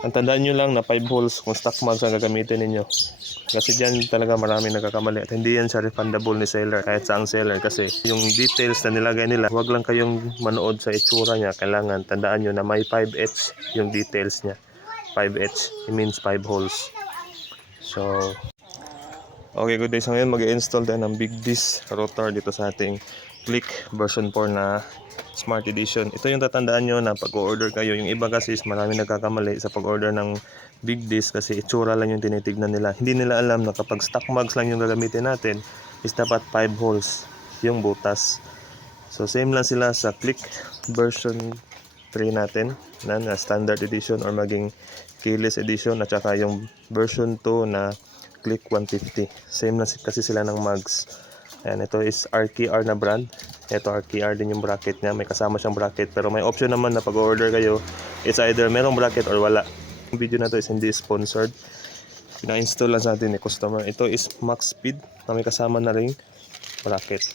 Ang tandaan nyo lang na 5 holes kung stock mags ang gagamitin ninyo. Kasi dyan talaga marami nagkakamali at hindi yan siya refundable ni seller kahit saang seller kasi yung details na nilagay nila, huwag lang kayong manood sa itsura niya. Kailangan tandaan nyo na may 5H yung details niya. 5H, it means 5 holes. So, okay, good day. So ngayon mag-install tayo ng Big Disc rotor dito sa ating Click version 4 na Smart Edition. Ito yung tatandaan nyo na pag-order kayo. Yung iba kasi is marami nagkakamali sa pag-order ng Big Disc kasi itsura lang yung tinitignan nila. Hindi nila alam na kapag stock mags lang yung gagamitin natin is dapat 5 holes yung butas. So same lang sila sa Click version 3 natin na Standard Edition or maging Keyless Edition at saka yung version 2 na Click 150. Same na kasi sila ng mags. Ayan, ito is RKR na brand. Ito RKR din yung bracket niya. May kasama siyang bracket. Pero may option naman na pag-order kayo, it's either merong bracket or wala. Yung video na to is hindi sponsored. Pina-install lang sa atin ni customer. Ito is max speed na may kasama na ring bracket.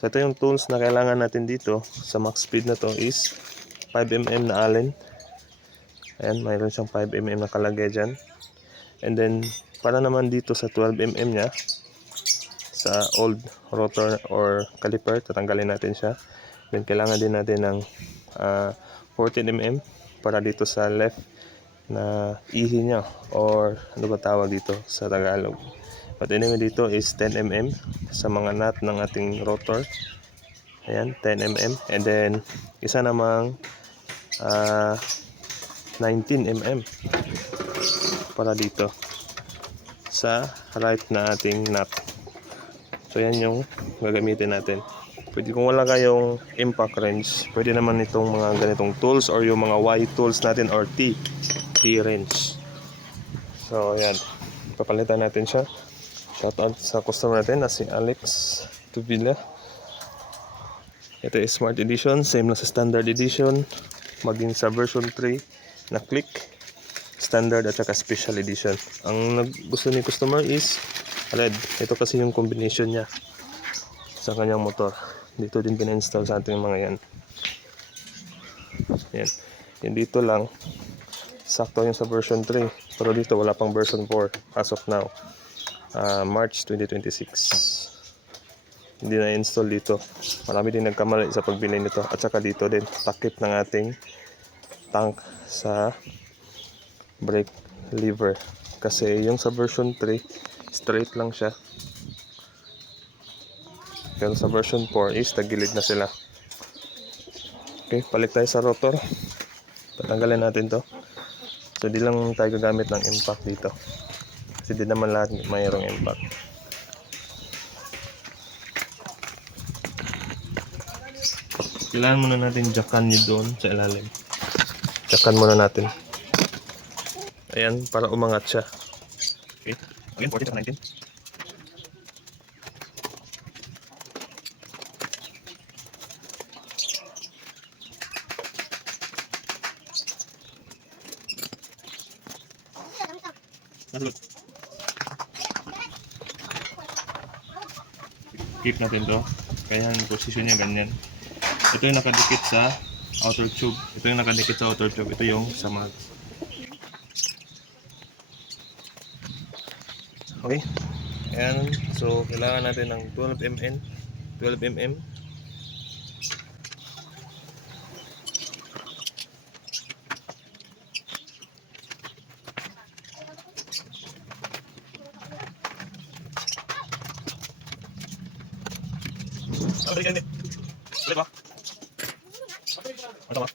So ito yung tools na kailangan natin dito sa max speed na to is 5mm na Allen. Ayan, mayroon siyang 5mm na kalagay dyan. And then, para naman dito sa 12mm niya, sa old rotor or caliper, tatanggalin natin siya. Then kailangan din natin ng 14mm para dito sa left na ihi niya or ano ba tawag dito sa Tagalog. But anyway, dito is 10mm sa mga nut ng ating rotor. Ayan, 10mm. And then isa namang 19mm para dito sa right na ating nut. So yan yung gagamitin natin. Pwede kung wala kayong impact wrench, pwede naman itong mga ganitong tools or yung mga Y tools natin or T wrench. So yan, papalitan natin siya. Shout out sa customer natin na si Alex Tubila. Ito is Smart Edition, same na sa Standard Edition, maging sa version 3 na Click, Standard at saka Special Edition. Ang gusto ni customer is red. Ito kasi yung combination niya sa kanyang motor. Dito din pina-install sa ating mga yan. Yan. Yan dito lang. Sakto yung sa version 3. Pero dito wala pang version 4 as of now. March 2026. Hindi na-install dito. Marami din nagkamali sa pagbili nito. At saka dito din. Takip ng ating tank sa brake lever. Kasi yung sa version 3 straight lang siya. Pero sa version 4 is tagilid na sila. Okay, palit tayo sa rotor. Tatanggalin natin to. So di lang tayo gagamit ng impact dito. Kasi di naman lahat mayroong impact. Kailangan muna natin jackan nyo doon sa ilalim. Jackan muna natin. Ayan, para umangat siya. Okay. Again, 14 at 19. Nasulot. Keep natin to. Kaya yung position niya ganyan. Ito yung nakadikit sa outer tube. Ito yung nakadikit sa outer tube. Ito yung sa mag. Okay. Ayan. So, kailangan natin ng 12mm. 12mm. Ano ba? Ano ba? Ano ba?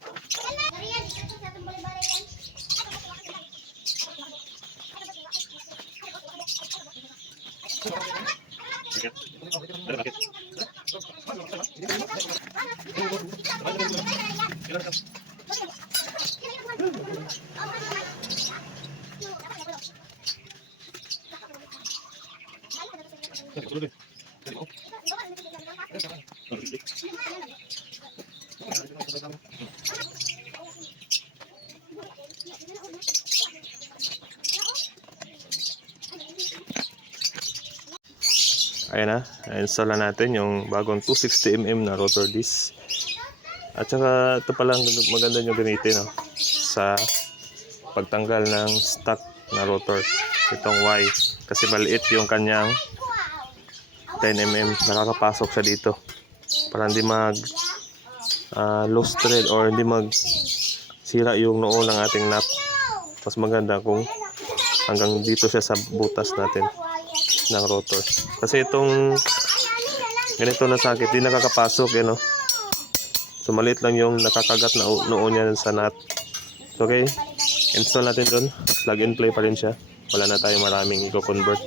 Ayan na, install na natin yung bagong 260mm na rotor disc. At saka ito palang maganda nyo gamitin, no? Sa pagtanggal ng stock na rotor. Itong Y. Kasi maliit yung kanyang 10mm. Nakakapasok siya dito. Para hindi mag loose thread or hindi mag sira yung noo ng ating nut. Mas maganda kung hanggang dito siya sa butas natin ng rotor. Kasi itong ganito na sakit, di nakakapasok no? So maliit lang yung nakakagat na noo niya sa nut. Okay, install natin doon. Plug and play pa rin siya. Wala na tayong maraming i-convert.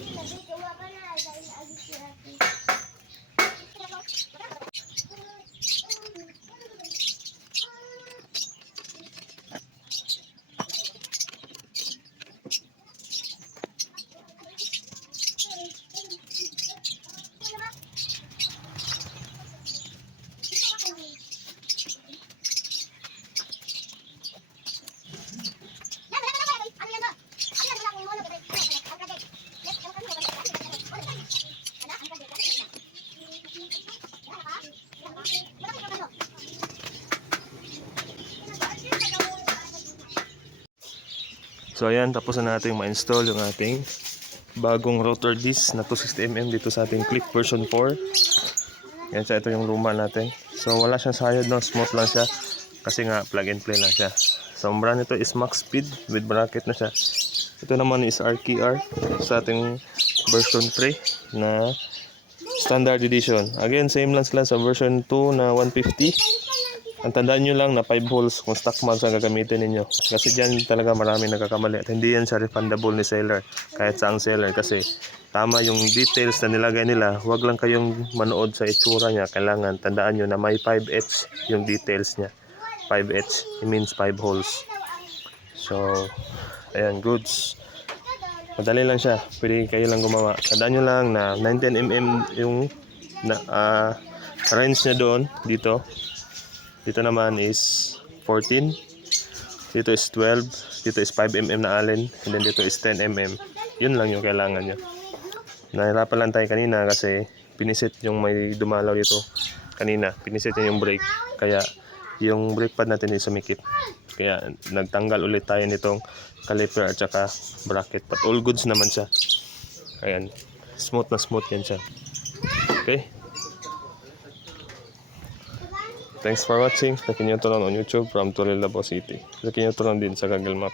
So ayan, tapos na natin ma-install yung ating bagong rotor disc na 260mm dito sa ating Click version 4. Yan siya, ito yung luma natin. So wala siyang sayad, no? Smooth lang siya. Kasi nga plug and play lang siya. So ang brand nito is Max Speed with bracket na siya. Ito naman is RKR sa ating version 3 na standard edition. Again, same lang sila sa version 2 na 150. Ang tandaan nyo lang na 5 holes kung stock mags ang gagamitin ninyo. Kasi dyan talaga marami nagkakamali. At hindi yan siya refundable ni seller. Kahit sa ang seller. Kasi tama yung details na nilagay nila. Huwag lang kayong manood sa itsura niya. Kailangan tandaan nyo na may 5H yung details niya. 5H. It means 5 holes. So, ayan, goods. Madali lang siya. Pwede kayo lang gumawa. Tandaan nyo lang na 19mm yung range niya doon. Dito naman is 14. Dito is 12. Dito is 5mm na allen. And then dito is 10mm. Yun lang yung kailangan nyo. Nahirapan lang tayo kanina kasi pinisit yung may dumalaw dito. Kanina, pinisit niya yung brake. Kaya yung brake pad natin is sumikip. Kaya nagtanggal ulit tayo nitong caliper at saka bracket. But all goods naman siya. Ayan. Smooth na smooth yan siya. Okay? Thanks for watching. Like nyo to lang on YouTube from Tulilabo City. Like nyo to lang din sa Google Map.